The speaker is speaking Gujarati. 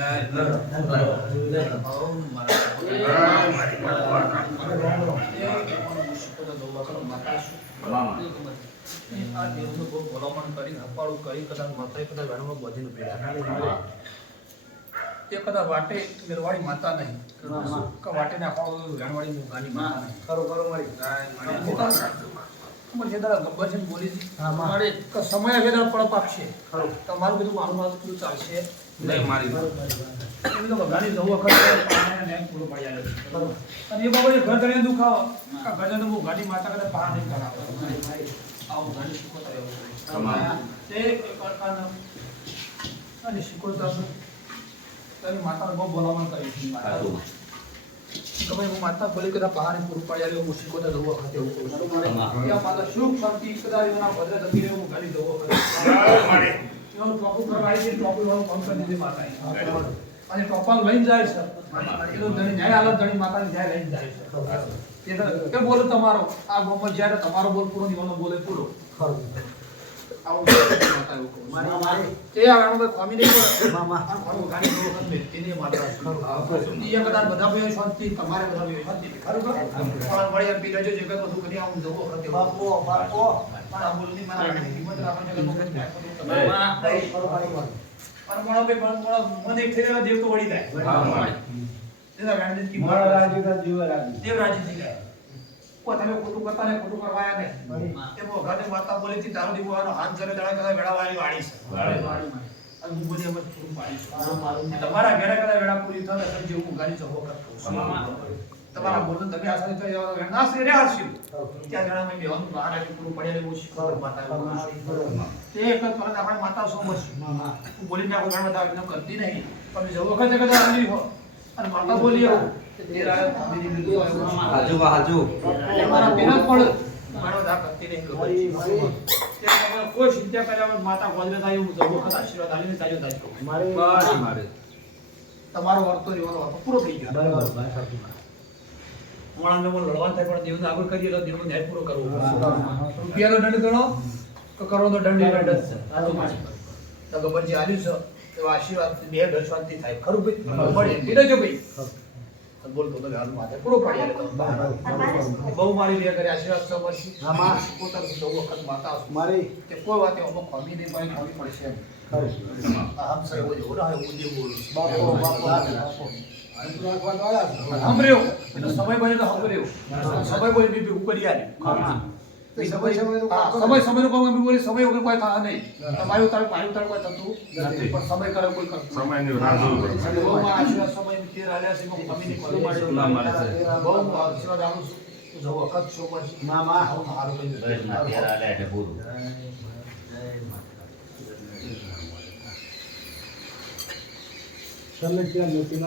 હપાળું કરી કદાચ વર્તાય કદાચ વેણમાં બધીને વાટે મેરવાડી માતા નહીં વાટે ને આપણો વેણવાડી મુગાની ખરો ખરો મારી મને જે છે બોલી હા મારે સમય હવે પડપ આપશે ખરું તમારું બધું મારું મારું બધું ચાલશે નહીં અને એ બાબતે ઘર ધણીને દુખાવો ઘર ધણીને બહુ ગાડી માતા કદાચ પા નહીં કરાવો આવું ઘણી શીખો થયો અને શીખો તો માતા બહુ બોલાવવાનું કર્યું છે તમે ભાઈ હું માતા બોલી કદા પહાડે પૂરું પડી આવ્યો હું શીખો તો જવું વખતે એવું કહું છું ત્યાં માતા સુખ શાંતિ કદા એના ભદ્ર જતી રહ્યો હું ગાડી જવું વખતે અને લઈને જાય તો હાલત ધણી માતાની ન્યાય જાય બોલો તમારો આ ગામમાં જ્યારે તમારો બોલ પૂરો નિવાનો બોલે પૂરો ખરું આવું માતા એવું દેવ તો વળી જાય દેવરાજી દેવરાજી તમે ખોટું કરતા ને ખોટું કરવાયા નહીં એ મોઘાને માતા બોલી હતી દારૂ દીવાનો હાથ જરે દાડા કદા વેડાવાની વાળી છે તમારા ઘેરે કદા વેડા પૂરી થાય તમે જેવું ઉઘાડી જવો કરતો તમારા બોલો તમે આસાની તો એવા વેડા છે ઘણા મેં બેવાનું બહાર આવી આપણે માતા શું બસ હું બોલીને બધા કરતી નહીં તમે જવો વખતે કદા હો અને માતા બોલી આવું લડવા થાય પણ દેવને આગળ કરીએ તો દેવનો ન્યાય પૂરો કરવો દંડ ગણો તો કરોડનો દંડ દંડ છે તો ગબરજી આશીર્વાદ બે ઘર શાંતિ થાય ખરું ભાઈ ભાઈ બોલતો તો હાલ માથે પૂરો પાડી બહુ મારી લે કરી આશીર્વાદ સમજી આમાં પોતા સૌ વખત માતા મારી તે કોઈ વાતે અમુક ખોમી નહીં પણ ખોમી પડશે એમ આમ સર એવું જેવું સમય બને તો સમય સમય બને બીપી ઉપર યાર સમય સમયનું કામ અમે બોલી સમય વગર કોઈ થા નહીં તમારી ઉતાર મારી ઉતાર કોઈ થતું નથી પણ સમય કરે કોઈ સમયની રાહ જોવું સમય તેર હાલ્યા છે હું કમી નહીં કરું મારે બહુ આશીર્વાદ આવું છું જો વખત છો પછી ના માં હું મારું કઈ તેર હાલ્યા એટલે પૂરું તમે ત્યાં મોટી